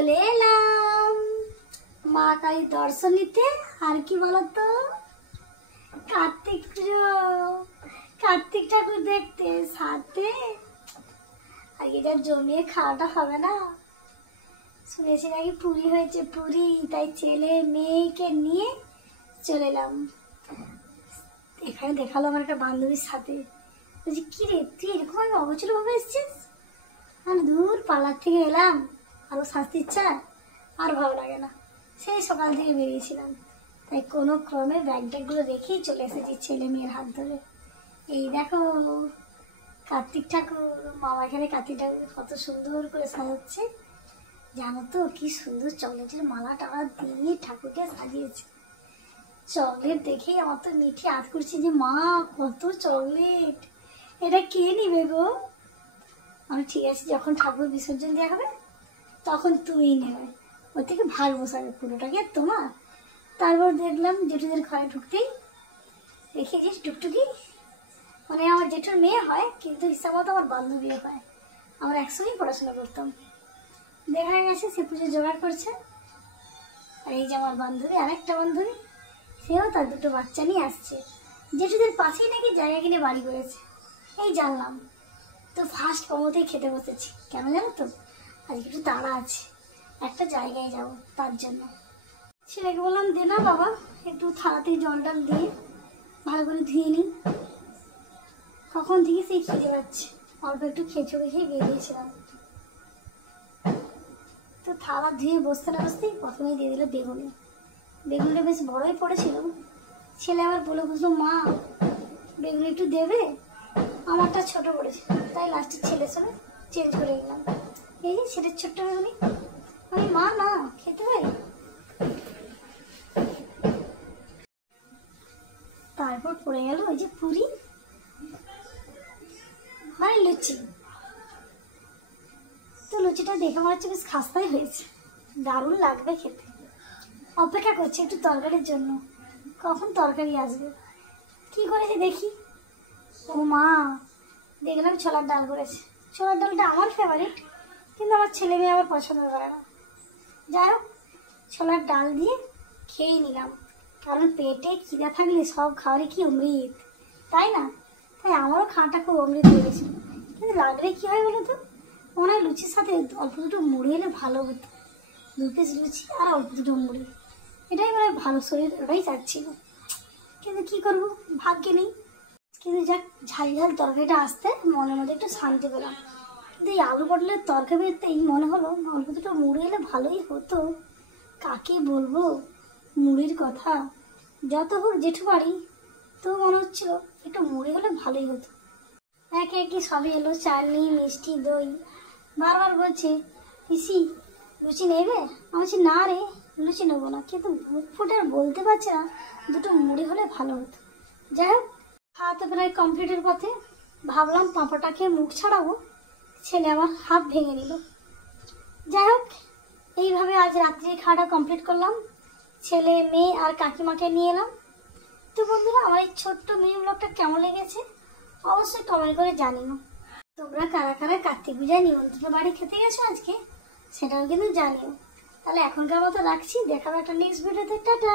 চলে এলাম মা কালী দর্শন নিতে। আর কি বলতো, কার্তিক পুজো, কার্তিক ঠাকুর দেখতে সাথে আগে যা জমিয়ে খাওয়াটা হবে না। শুনেছি নাকি পুরী হয়েছে, পুরী, তাই ছেলে মেয়েকে নিয়ে চলে এলাম। এখানে দেখালো আমার একটা বান্ধবীর সাথে। বলছি কি রে, তুই এরকম আমি অগোচর ভাবে এসছিস? আমি দূর পার্লার থেকে এলাম, আরো শাস্তি ইচ্ছা আর ভালো লাগে না। সেই সকাল থেকে বেরিয়েছিলাম, তাই কোনো ক্রমে ব্যাগ ট্যাগগুলো রেখেই চলে এসেছি ছেলে মেয়ের হাত ধরে। এই দেখো কার্তিক ঠাকুর, মামা এখানে কার্তিক ঠাকুর কত সুন্দর করে সাজাচ্ছে। জানো তো কি সুন্দর চকলেটের মালা টালা দিয়ে ঠাকুরকে সাজিয়েছে। চকলেট দেখেই আমার তো মিঠে আত করছে যে মা কত চকলেট, এটা কে নিবে গো? আমি ঠিক আছে, যখন ঠাকুর বিসর্জন দেওয়া হবে তখন তুমিই নেবে, ওর থেকে ভাগ বসাবে, পুরোটাকে তোমার। তারপর দেখলাম জেঠুদের ঘরে ঢুকতেই দেখি যে টুকটুকি, মানে আমার জেঠুর মেয়ে হয় কিন্তু হিসাব মতো আমার বান্ধবীও হয়, আমরা একসঙ্গেই পড়াশোনা করতাম। দেখা গেছে সে পুজো জোগাড় করছে। আর এই যে আমার বান্ধবী, আরেকটা বান্ধবী, সেও তার দুটো বাচ্চা নিয়ে আসছে। জেঠুদের পাশেই নাকি জায়গা কিনে বাড়ি করেছে, এই জানলাম। তো ফার্স্ট কমতেই খেতে বসেছি, কেন জানো তো, আজকে একটু তাড়া আছে, একটা জায়গায় যাব, তার জন্য। ছেলেকে বললাম দে না বাবা, একটু থালাতে জল টল দিয়ে ভালো করে ধুয়ে নিই। কখন থেকে সেই খিদে পাচ্ছে, অল্প একটু খেয়ে বেরিয়েছিলাম। তো থালা ধুয়ে বসতে না বসতেই প্রথমেই দিয়ে দিল বেগুনি। বেগুনিটা বেশ বড়ই পড়েছিল। ছেলে আবার বলে বুঝলো মা বেগুনি একটু দেবে, আমারটা ছোট পড়েছে, তাই লাস্টে ছেলের সঙ্গে চেঞ্জ করে নিলাম। এই যে ছেলের ছোট্ট বেগুনি, আমি মা না খেতে হয়। তারপর পড়ে গেল ওই যে পুরি মানে লুচি। তো লুচিটা দেখে মনে হচ্ছে বেশ খাস্তাই হয়েছে, দারুণ লাগবে খেতে। অপেক্ষা করছি একটু তরকারির জন্য, কখন তরকারি আসবে। কি করেছে দেখি, ও মা, দেখলাম ছোলার ডাল করেছে। ছোলার ডালটা আমার ফেভারিট, কিন্তু আমার ছেলে মেয়ে আবার পছন্দ করে না। যাই হোক, ছোলার ডাল দিয়ে খেয়ে নিলাম, কারণ পেটে খিদা থাকলে সব খাবারই কি অমৃত, তাই না? তাই আমারও খাওয়াটা খুব অমৃত হয়ে গেছিল। কিন্তু লাগলে কী হয় বলো তো, মনে হয় লুচির সাথে অল্প দুটো মুড়ি এলে ভালো হতো। 2 পিস লুচি আর অল্প দুটো মুড়ি, এটাই মানে ভালো, শরীর ওটাই চাচ্ছিল। কিন্তু কী করবো, ভাগ্যে নেই। কিন্তু যাক, ঝাল ঝাল তরকারিটা আসতে মনের মধ্যে একটু শান্তি পেলাম। কিন্তু এই আলু পটলের তরকারিতেই মনে হলো অল্প দুটো মুড়ি এলে ভালোই হতো। কাকে বলবো মুড়ির কথা, যত হোক জেঠু বাড়ি, তো মনে হচ্ছিল একটু মুড়ি হলে ভালোই হতো। একে একে সবই এলো, চাটনি, মিষ্টি, দই। বারবার বলছে পিসি লুচি নেবে, আমি বলছি না রে লুচি নেবো না, কিন্তু বুক ফুটে আর বলতে পারছে না দুটো মুড়ি হলে ভালো হতো। যাই হোক, খাওয়া তো প্রায় কমপ্লিটের পথে, ভাবলাম পাঁপড়টা খেয়ে মুখ ছাড়াবো, ছেলে আমার হাত ভেঙে নিল। যাই হোক, এইভাবে আজ রাত্রে খাওয়াটা কমপ্লিট করলাম, ছেলে মেয়ে আর কাকিমাকে নিয়ে এলাম। তো বন্ধুরা, আমার এই ছোট্ট মিনি ব্লগটা কেমন লেগেছে অবশ্যই কমেন্ট করে জানিও। তোমরা কারা কারা কার্তিক পূজায় নিমন্ত্রণ বাড়ি খেতে গেছো আজকে, সেটাও কিন্তু জানিও। তাহলে এখনকার মতো রাখছি, দেখাবো একটা নেক্সট ভিডিওতে, টাটা।